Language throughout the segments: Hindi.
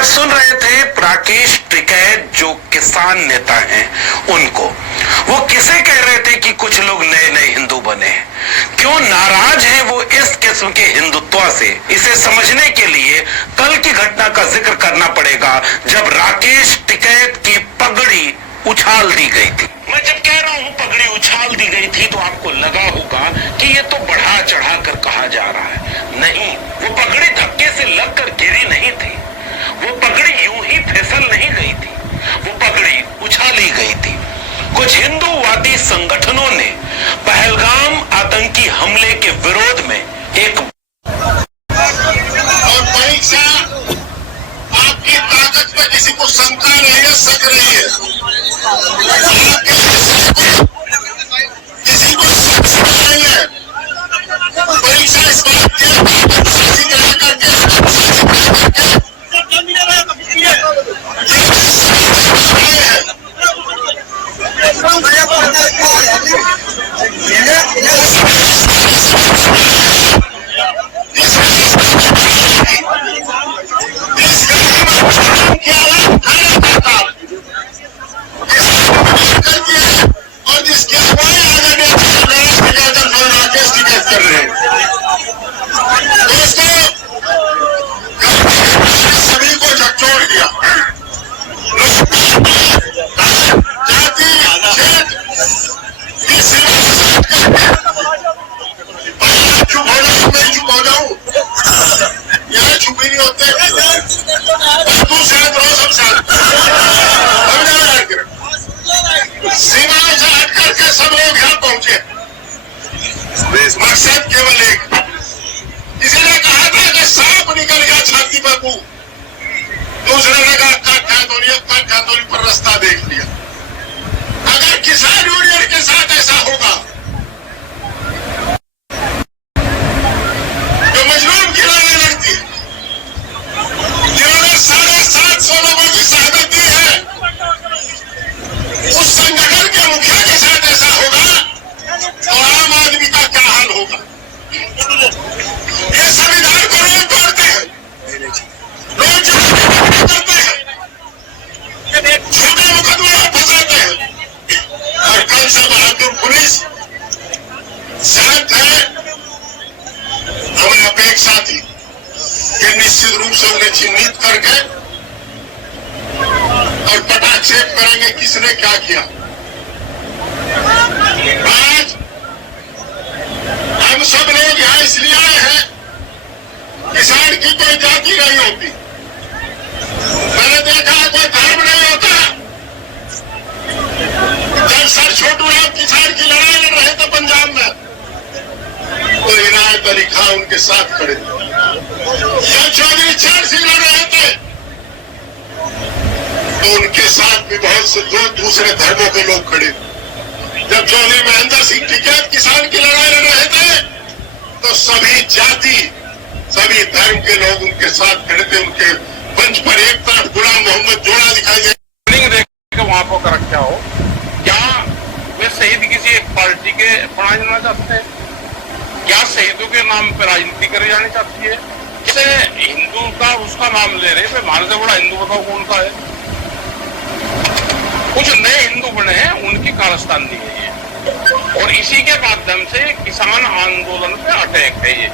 आप सुन रहे थे राकेश टिकैत, जो किसान नेता हैं, उनको वो किसे कह रहे थे कि कुछ लोग नए नए हिंदू बने। क्यों नाराज हैं वो इस किस्म के हिंदुत्व से, इसे समझने के लिए कल की घटना का जिक्र करना पड़ेगा जब राकेश टिकैत की पगड़ी उछाल दी गई थी। मैं जब कह रहा हूं पगड़ी उछाल दी गई थी तो आपको लगा होगा कि ये तो बढ़ा चढ़ा कर कहा जा रहा है। नहीं, वो पगड़ी धक्के से लगकर गिरी नहीं थी, वो पगड़ी यूं ही फिसल नहीं गई थी, वो पगड़ी उछाली गई थी। कुछ हिंदूवादी संगठनों ने पहलगाम आतंकी हमले के विरोध में एक और परीक्षा आपकी ताकत पर किसी को शंका नहीं है, शक नहीं है, किसी को शक नहीं है। परीक्षा इस बात की और जिसके राकेश टिकैत कर रहे हैं। दोस्तों, सभी को झकझोर दिया, जाति चुप हो जाऊं, मैं चुप हो जाऊं, यहाँ चुप ही नहीं होते, तू शायद रहो, सब शायद सीमाओं से हट करके सब लोग यहाँ पहुंचे। मकसद केवल एक, किसी ने कहा था कि सांप निकल गया छाती पर मुंह, दूसरे ने कहा काठा पर रास्ता देख लिया। अगर किसान यूनियन के साथ ऐसा होगा तो मजलूम की लड़ाई लड़ती है, जिन्होंने 750 लोगों की शहादत दी है, उस संगठन के मुखिया के साथ ऐसा होगा तो आम आदमी का क्या हाल होगा। ये संविधान को रोज तोड़ते हैं, रोज करते हैं, छोटे मुकदमे में फंसाते हैं। और कल से बहादुर पुलिस शांत है। हमें अपेक्षा थी कि निश्चित रूप से उन्हें चिन्हित करके और पटाक्षेप करेंगे किसने क्या किया। आज हम सब लोग यहाँ इसलिए आए हैं, किसान की कोई जाति नहीं होती, मैंने देखा कोई धर्म नहीं होता। जब सर छोटू राम किसान की लड़ाई लड़ रहे थे पंजाब में, तो इनायत अली खान उनके साथ खड़े थे। जब चौधरी चरण सिंह लड़ रहे थे तो उनके साथ भी बहुत से दूसरे धर्मों के लोग खड़े थे। जब चौधरी महेंद्र सिंह टिकैत किसान की लड़ाई लड़ रहे थे तो सभी जाति, सभी धर्म के लोग उनके साथ खड़े थे। उनके मंच पर एक तरफ गुलाम मोहम्मद जोड़ा दिखाई दे, वहां पर रखा हो। क्या वे शहीद किसी एक पार्टी के बनाए जाना चाहते हैं? क्या शहीदों के नाम पर राजनीति करी जानी चाहती है? इसे हिंदू का उसका नाम ले रहे हैं, भारत से बड़ा हिंदू बताओ कौन सा है? कुछ नए हिंदू बने हैं, उनकी कारस्तान दी गई है और इसी के माध्यम से किसान आंदोलन पे अटैक है। ये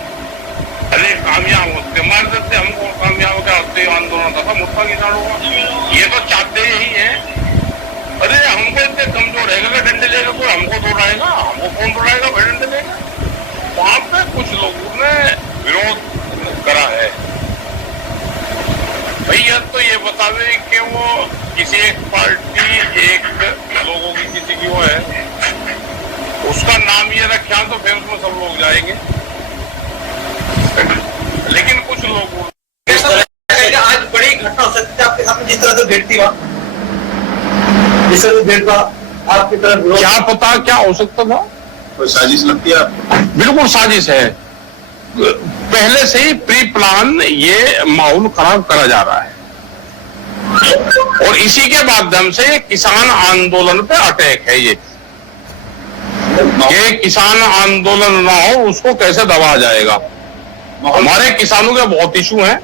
अरे कामयाब होते हमारे से, हमको कामयाब क्या होते आंदोलन था मुद्दा किसानों का, ये तो चाहते यही है। अरे हमको इतने कमजोर है कि डंडे लेगा कोई हमको दौड़ाएगा, हमको कौन दौड़ाएगा भाई डंडे लेगा। वहां पे कुछ लोगों ने विरोध करा है। भैया तो ये बतावे कि वो किसी एक पार्टी, एक लोगों की किसी की वो है, उसका नाम ये रखा तो फिर उसमें सब लोग जाएंगे। लेकिन कुछ लोग आज बड़ी घटना हो सकती है आपके सामने, जिस तरह से भेंट थी वहाँ, जिस तरह से भेंट था आपकी तरफ, क्या पता क्या हो सकता था? कोई साजिश लगती है आपको? बिल्कुल साजिश है, पहले से ही प्री प्लान ये माहौल खराब करा जा रहा है और इसी के माध्यम से किसान आंदोलन पे अटैक है। ये किसान आंदोलन ना हो उसको कैसे दबाया जाएगा? हमारे किसानों के बहुत इशू हैं,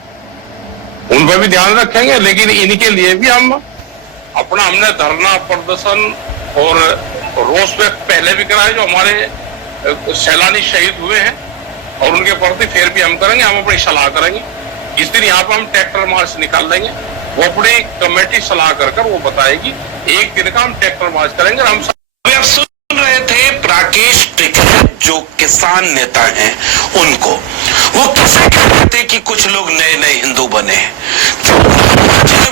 उन पर भी ध्यान रखेंगे, लेकिन इनके लिए भी हमने धरना प्रदर्शन और रोष व्यक्त पहले भी करा है, जो हमारे सैलानी शहीद हुए हैं, और उनके प्रति फिर भी हम करेंगे। हम अपनी सलाह करेंगे। इस दिन यहाँ पर हम ट्रैक्टर मार्च निकाल देंगे, वो अपनी कमेटी सलाह कर वो बताएगी। एक दिन का हम ट्रैक्टर मार्च करेंगे। हम सुन रहे थे राकेश टिकैत जो किसान नेता हैं उनको, वो किसे कह रहे थे कि कुछ लोग नए नए हिंदू बने।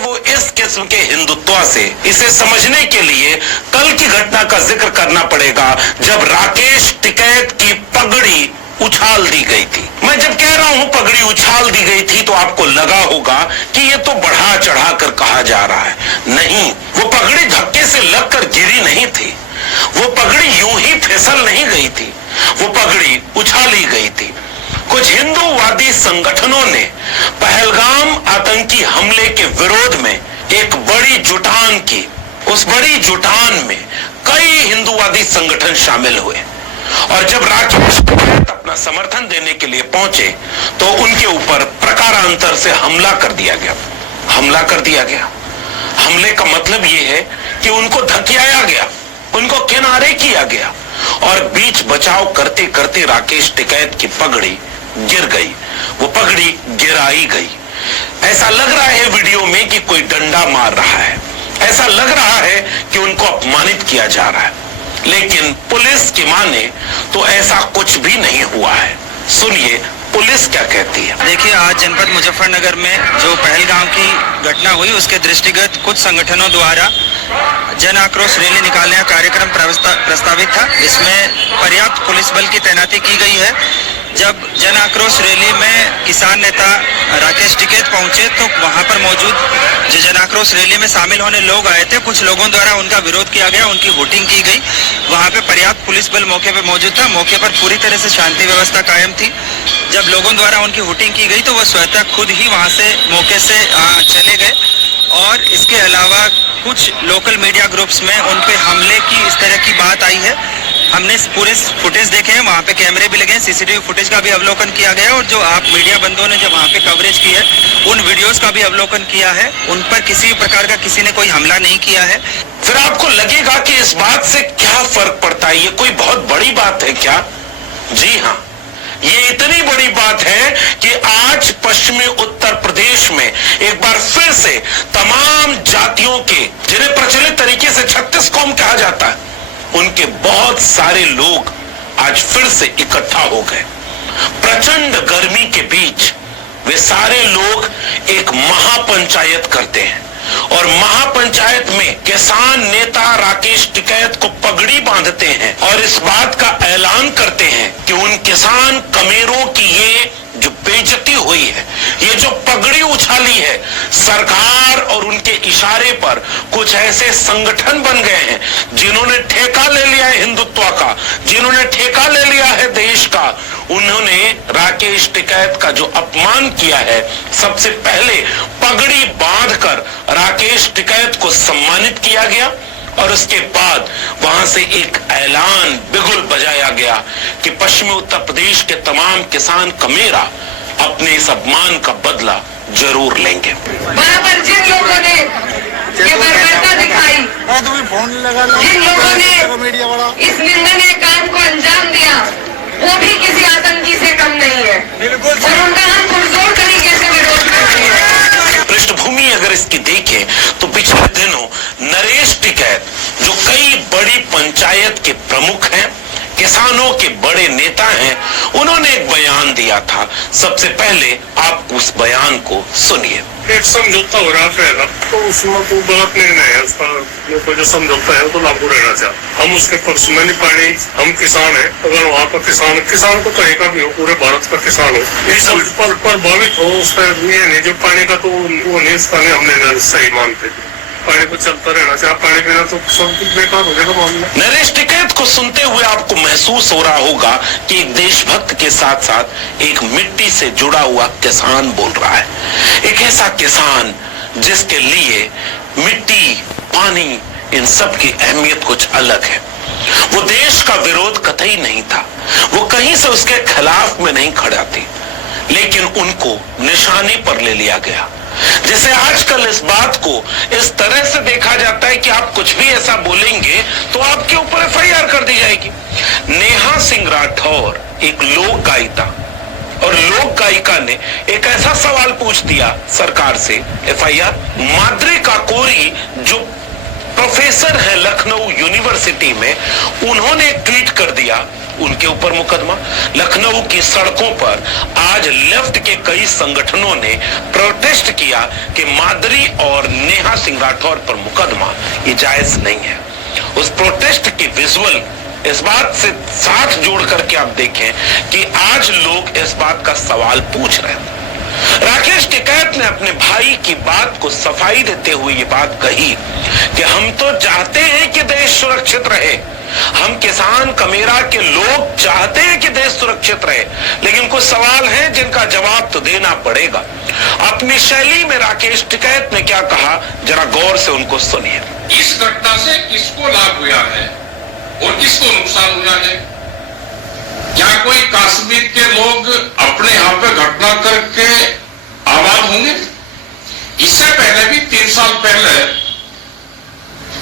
वो इस किस्म के हिंदुत्व से इसे समझने के लिए कल की घटना का जिक्र करना पड़ेगा, जब राकेश टिकैत की पगड़ी उछाल दी गई थी। मैं जब कह रहा हूं पगड़ी उछाल दी गई थी तो आपको लगा होगा कि ये तो बढ़ा चढ़ा कर कहा जा रहा है। नहीं, वो पगड़ी धक्के से लगकर गिरी नहीं थी, वो पगड़ी यूं ही फिसल नहीं गई थी, वो पगड़ी उछाली गई थी। कुछ हिंदूवादी संगठनों ने पहलगाम आतंकी हमले के विरोध में एक बड़ी जुटान की। उस बड़ी जुटान में कई हिंदूवादी संगठन शामिल हुए, और जब राकेश टिकैत अपना समर्थन देने के लिए पहुंचे तो उनके ऊपर प्रकारांतर से हमला कर दिया गया। हमले का मतलब यह है कि उनको धकियाया गया, उनको किनारे किया गया, और बीच बचाव करते करते राकेश टिकैत की पगड़ी गिर गई। वो पगड़ी गिराई गई। ऐसा लग रहा है वीडियो में कि कोई डंडा मार रहा है, ऐसा लग रहा है कि उनको अपमानित किया जा रहा है, लेकिन पुलिस की माने तो ऐसा कुछ भी नहीं हुआ है। सुनिए पुलिस क्या कहती है। देखिए, आज जनपद मुजफ्फरनगर में जो पहलगाम की घटना हुई, उसके दृष्टिगत कुछ संगठनों द्वारा जन आक्रोश रैली निकालने का कार्यक्रम प्रस्तावित था, जिसमें पर्याप्त पुलिस बल की तैनाती की गई है। जब जन आक्रोश रैली में किसान नेता राकेश टिकैत पहुंचे तो वहां पर मौजूद जो जन आक्रोश रैली में शामिल होने लोग आए थे, कुछ लोगों द्वारा उनका विरोध किया गया, उनकी वोटिंग की गई। वहां पे पर्याप्त पुलिस बल मौके पे मौजूद था, मौके पर पूरी तरह से शांति व्यवस्था कायम थी। जब लोगों द्वारा उनकी वोटिंग की गई तो वह स्वतः खुद ही वहां से मौके से चले गए, और इसके अलावा कुछ लोकल मीडिया ग्रुप्स में उन पे हमले की इस तरह की बात आई है। हमने पूरे फुटेज देखे हैं, वहाँ पे कैमरे भी लगे हैं, सीसीटीवी फुटेज का भी अवलोकन किया गया, और जो आप मीडिया बंधुओं ने जब वहाँ पे कवरेज की है उन वीडियोस का भी अवलोकन किया है। उन पर किसी प्रकार का किसी ने कोई हमला नहीं किया है। फिर आपको लगेगा कि इस बात से क्या फर्क पड़ता है, ये कोई बहुत बड़ी बात है क्या? जी हाँ, ये इतनी बड़ी बात है कि आज पश्चिमी उत्तर प्रदेश में एक बार फिर से तमाम जातियों के, जिन्हें प्रचलित तरीके से 36 कौम कहा जाता है, उनके बहुत सारे लोग आज फिर से इकट्ठा हो गए। प्रचंड गर्मी के बीच वे सारे लोग एक महापंचायत करते हैं, और महापंचायत में किसान नेता राकेश टिकैत को पगड़ी बांधते हैं और इस बात का ऐलान करते हैं कि उन किसान कमेरों की ये जो बेइज्जती हुई है, ये जो पगड़ी उछाली है, सरकार और उनके इशारे पर कुछ ऐसे संगठन बन गए हैं जिन्होंने ठेका ले लिया है हिंदुत्व का, जिन्होंने ठेका ले लिया है देश का। उन्होंने राकेश टिकैत का जो अपमान किया है, सबसे पहले पगड़ी बांधकर राकेश टिकैत को सम्मानित किया गया, और उसके बाद वहां से एक ऐलान बिगुल बजाया गया कि पश्चिमी उत्तर प्रदेश के तमाम किसान कमेरा अपने इस अपमान का बदला जरूर लेंगे। बराबर जिन लोगों ने ये बर्बरता दिखाई, जिन लोगों ने इस निंदनीय काम को अंजाम दिया, वो भी किसी आतंकी से कम नहीं है, और उनका हम पुरजोर तरीके से विरोध करते हैं। पृष्ठभूमि अगर इसकी देखें तो पिछले दिनों नरेश टिकैत, जो कई बड़ी पंचायत के प्रमुख हैं, किसानों के बड़े नेता हैं, उन्होंने एक बयान दिया था। सबसे पहले आप उस बयान को सुनिए। एक समझौता हो रहा है तो उसमें तो गलत निर्णय है, उसका जो समझौता है तो लागू रहना चाहिए। हम उसके पक्ष में नहीं पानी, हम किसान हैं, अगर वहाँ का किसान को कहीं का भी हो, पूरे भारत का किसान हो, इस पर प्रभावित हो, उस पर नहीं जो पानी का तो वो नहीं, इसका नहीं हमने सही मानते। पानी को चलता रहना चाहिए, पानी पीना तो सब कुछ बेकार हो जाएगा मामला। नरेश टिकैत को सुनते हुए आपको महसूस हो रहा होगा कि एक देशभक्त के साथ साथ एक मिट्टी से जुड़ा हुआ किसान बोल रहा है, एक ऐसा किसान जिसके लिए मिट्टी, पानी, इन सब की अहमियत कुछ अलग है। वो देश का विरोध कतई नहीं था, वो कहीं से उसके खिलाफ में नहीं खड़ा थी, लेकिन उनको निशाने पर ले लिया गया। जैसे आजकल इस बात को इस तरह से देखा जाता है कि आप कुछ भी ऐसा बोलेंगे तो आपके ऊपर एफआईआर कर दी जाएगी। नेहा सिंह राठौर एक लोक गायिका और लोक गायिका ने एक ऐसा सवाल पूछ दिया सरकार से, एफआईआर। माद्री काकोरी जो प्रोफेसर है लखनऊ यूनिवर्सिटी में, उन्होंने एक ट्वीट कर दिया, उनके ऊपर मुकदमा। लखनऊ की सड़कों पर आज लेफ्ट के कई संगठनों ने प्रोटेस्ट किया कि माद्री और नेहा सिंह राठौर पर मुकदमा ये जायज नहीं है। उस प्रोटेस्ट की विजुअल इस बात से साथ जोड़ करके आप देखें कि आज लोग इस बात का सवाल पूछ रहे हैं। राकेश टिकैत ने अपने भाई की बात को सफाई देते हुए ये बात कही कि हम तो चाहते हैं कि देश सुरक्षित रहे, हम किसान कमेरा के लोग चाहते हैं कि देश सुरक्षित रहे, लेकिन कुछ सवाल हैं जिनका जवाब तो देना पड़ेगा। अपनी शैली में राकेश टिकैत ने क्या कहा, जरा गौर से उनको सुनिए। इस घटना से किसको लाभ हुआ है और किसको नुकसान हुआ है? क्या कोई कश्मीर के लोग अपने यहाँ पे घटना करके आबाद होंगे? इससे पहले भी 3 साल पहले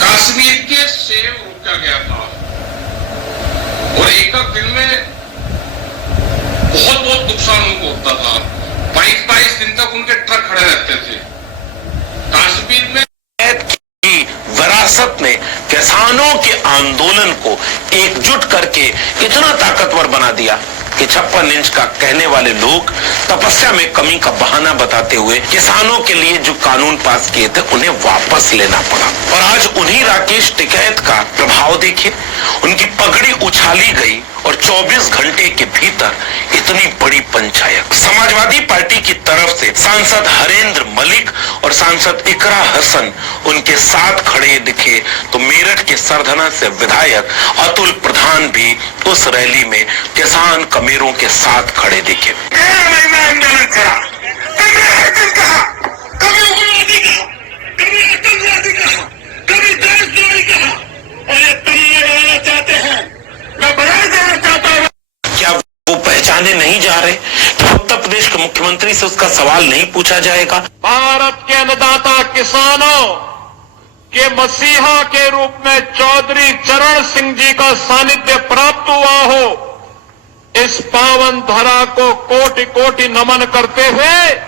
कश्मीर के सेब रोका गया था और एक दिन में बहुत नुकसान उनको होता था। 22 दिन तक उनके ट्रक खड़े रहते थे। कश्मीर में विरासत ने किसानों के आंदोलन को एकजुट करके इतना ताकतवर बना दिया कि 56 इंच का कहने वाले लोग तपस्या में कमी का बहाना बताते हुए किसानों के लिए जो कानून पास किए थे उन्हें वापस लेना पड़ा। और आज उन्हीं राकेश टिकैत का प्रभाव देखिए, उनकी पगड़ी उछाली गई और 24 घंटे के भीतर इतनी बड़ी पंचायत। समाजवादी पार्टी की तरफ से सांसद हरेंद्र मलिक और सांसद इकरा हसन उनके साथ खड़े दिखे, तो मेरठ के सरधना से विधायक अतुल प्रधान भी उस रैली में किसान कमेरों के साथ खड़े दिखे। क्या वो पहचाने नहीं जा रहे कि उत्तर प्रदेश के मुख्यमंत्री से उसका सवाल नहीं पूछा जाएगा? भारत के अन्नदाता किसानों के मसीहा के रूप में चौधरी चरण सिंह जी का सानिध्य प्राप्त हुआ हो, इस पावन धरा को कोटि कोटि नमन करते हुए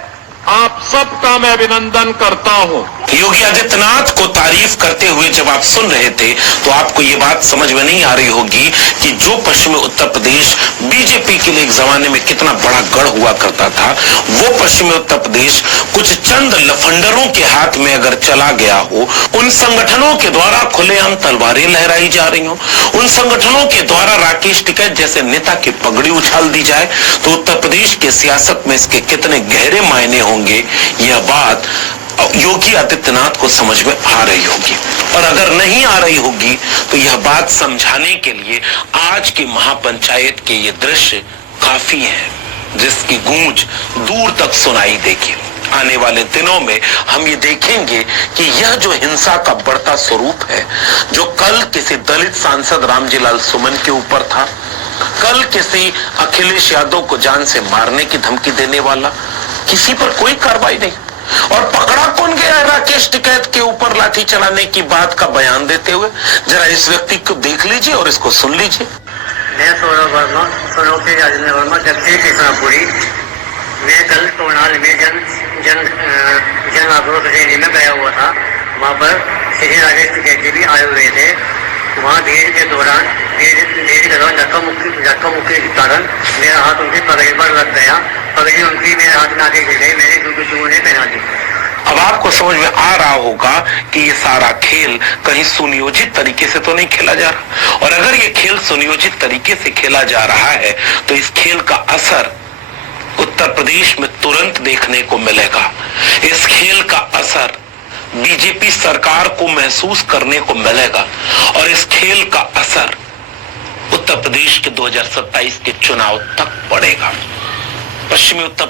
आप सबका मैं अभिनंदन करता हूं। योगी आदित्यनाथ को तारीफ करते हुए जब आप सुन रहे थे तो आपको ये बात समझ में नहीं आ रही होगी कि जो पश्चिमी उत्तर प्रदेश बीजेपी के लिए एक जमाने में कितना बड़ा गढ़ हुआ करता था, वो पश्चिमी उत्तर प्रदेश कुछ चंद लफंडरों के हाथ में अगर चला गया हो, उन संगठनों के द्वारा खुलेआम तलवारें लहराई जा रही हो, उन संगठनों के द्वारा राकेश टिकैत जैसे नेता की पगड़ी उछाल दी जाए, तो उत्तर प्रदेश की सियासत में इसके कितने गहरे मायने होंगे, यह बात योगी आदित्यनाथ को समझ में आ रही होगी। और अगर नहीं आ रही होगी तो यह बात समझाने के लिए आज की महापंचायत के ये दृश्य काफी है, जिसकी गूंज दूर तक सुनाई देगी। आने वाले दिनों में हम ये देखेंगे कि यह जो हिंसा का बढ़ता स्वरूप है, जो कल किसी दलित सांसद रामजीलाल सुमन के ऊपर था, कल किसी अखिलेश यादव को जान से मारने की धमकी देने वाला, किसी पर कोई कार्रवाई नहीं। और पकड़ा कौन गया राकेश टिकैत के ऊपर लाठी चलाने की बात का बयान देते हुए? जरा इस व्यक्ति को देख लीजिए और इसको सुन लीजिए। मैं सौरभ वर्मा, सोनोपी राजेंद्र वर्मा, दक्षिण कृष्णापुरी। मैं कल टोनाल में जन आक्रोश रैली में गया हुआ था। वहाँ पर श्री राकेश टिकैत जी भी आए हुए थे। वहाँ भीड़ के दौरान धक्का मुक्की के कारण मेरा हाथ उनकी पगड़ी पर लग गया। पगड़ी उनकी मेरे हाथ में आगे गिर गई, मैंने दूसरों ने पहना दी। अब आपको समझ में आ रहा होगा कि ये सारा खेल कहीं सुनियोजित तरीके से तो नहीं खेला जा रहा, और अगर ये खेल सुनियोजित तरीके से खेला जा रहा है तो इस खेल का असर उत्तर प्रदेश में तुरंत देखने को मिलेगा। इस खेल का असर बीजेपी सरकार को महसूस करने को मिलेगा, और इस खेल का असर उत्तर प्रदेश के 2027 के चुनाव तक पड़ेगा। पश्चिमी उत्तर